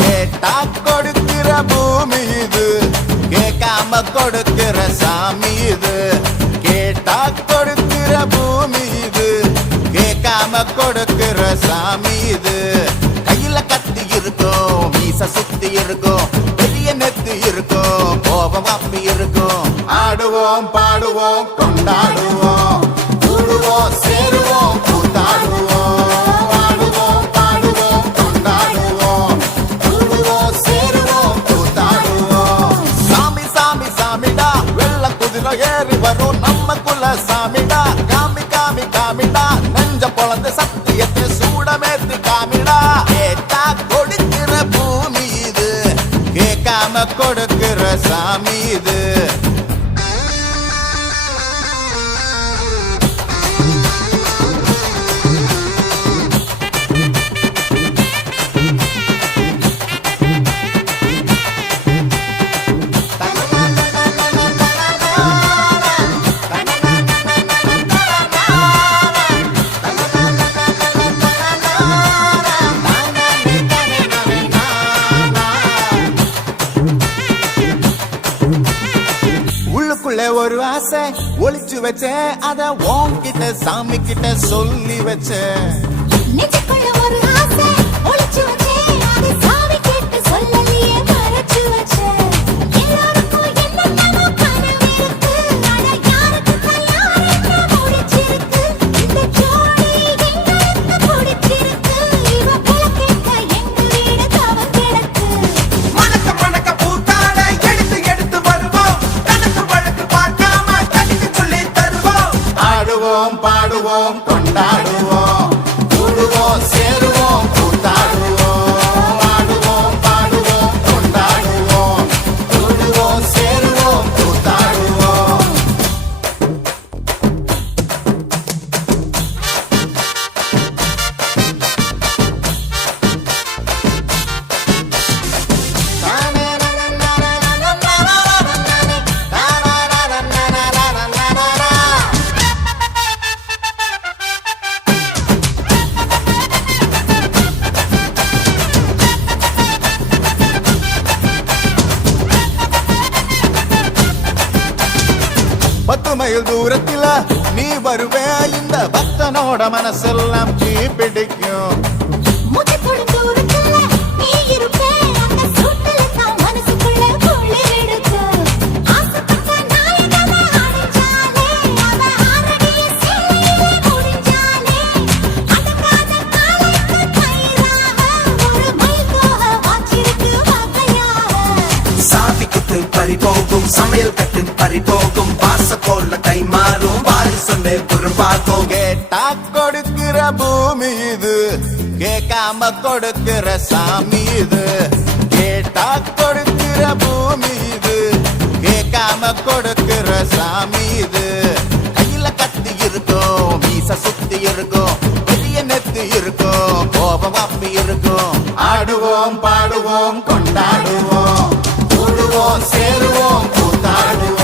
கேட்டா கொடுக்கிற பூமி இது, கேட்காம கொடுக்கிற சாமி இது. கேட்டா கொடுக்கிற பூமி இது, கேட்காம கொடுக்கிற சாமி இது. கையில கத்தி இருக்கும், மீச சுத்தி இருக்கும், பெரிய நெத்து இருக்கும், கோபம் அப்பி இருக்கும். ஆடுவோம் பாடுவோம் கொண்டாடுவோம், கூடுவோம் சேருவோம் கூத்தாடுவோம். ஆடுவோம் பாடுவோம் கொண்டாடுவோம், கூடுவோம் சேருவோம் கூத்தாடுவோம். சாமி சாமி சாமிடா, வெள்ள குதிரை ஏறி வரும் நம்ம குல சாமிடா. காமி காமி காமிடா, நெஞ்ச பொழந்து சத்தியத்தை சூடமேத்து காமிடா. கேட்டா கொடுக்கிற பூமி இது, கேட்காம கொடுக்கிற சாமி இது. உள்ளுக்குள்ள ஒரு ஆசை ஒளிச்சு வச்சேன், அத உன்கிட்ட சாமி கிட்ட சொல்லி வச்சேன். நெஞ்சுக்குள்ள ஒரு ஆசை ஒளிச்சு வச்சேன், அதை சாமி கிட்ட சொல்லலையே மறைச்சு வச்சேன். எல்லாருக்கும் என்னென்னமோ கனவு இருக்கு, ஆனா யாருக்கு யாருக்கு முடிச்சிருக்கு. இந்த ஜோடி எங்களுக்கு பிடிச்சிருக்கு, இவ கிழக்கிட்ட எங்க வீடு தவம் கிடக்கு. மணக்க மணக்க பூத்தாட எடுத்து எடுத்து வருவோம், கணக்கு வழக்கு பார்க்காம கணிக்கு சொல்லி தருவோம். ஆடுவோம் பாடுவோம் கொண்டாடுவோம், கூடுவோம் சேருவோம் கூத்தாடுவோம். ஆடுவோம் பாடுவோம் கொண்டாடுவோம், கூடுவோம் சேருவோம் கூத்தாடுவோம். பத்து மைல் தூரத்தில நீ வருவே, இந்த பக்தனோட மனசெல்லாம் தீ பிடிக்கும். முட்டி போடும் தூரத்துல நீ இருப்ப, அந்த சூட்டுல தான் மனசுக்குள்ள குளிர் எடுக்கு. ஆசைப்பட்ட நாயகன அடைஞ்சாலே, அவ ஆரடிய சேலையிலே முடிஞ்சாலே, அடங்காத காலைக்கு கயிறாக ஒரு மைல்கோக வாச்சிருக்கு வகையாக. சாப்பிக்கு பறிபோகும், சமையல் கட்டு பறிபோகும், வாச போல கை மாறும், வாரி சொன்ன பொறுப்பாகும். கேட்டா கொடுக்கிற பூமி இது, கேட்காம கொடுக்கிற சாமி இது. கேட்டா கொடுக்கிற பூமி இது, கேட்காம கொடுக்கிற சாமி இது. கையில கத்தி இருக்கும், மீச சுத்தி இருக்கும், பெரிய நெத்து இருக்கும், கோபம் அப்பி இருக்கும். ஆடுவோம் பாடுவோம் கொண்டாடுவோம், கூடுவோம் சேருவோம் கூத்தாடுவோம்.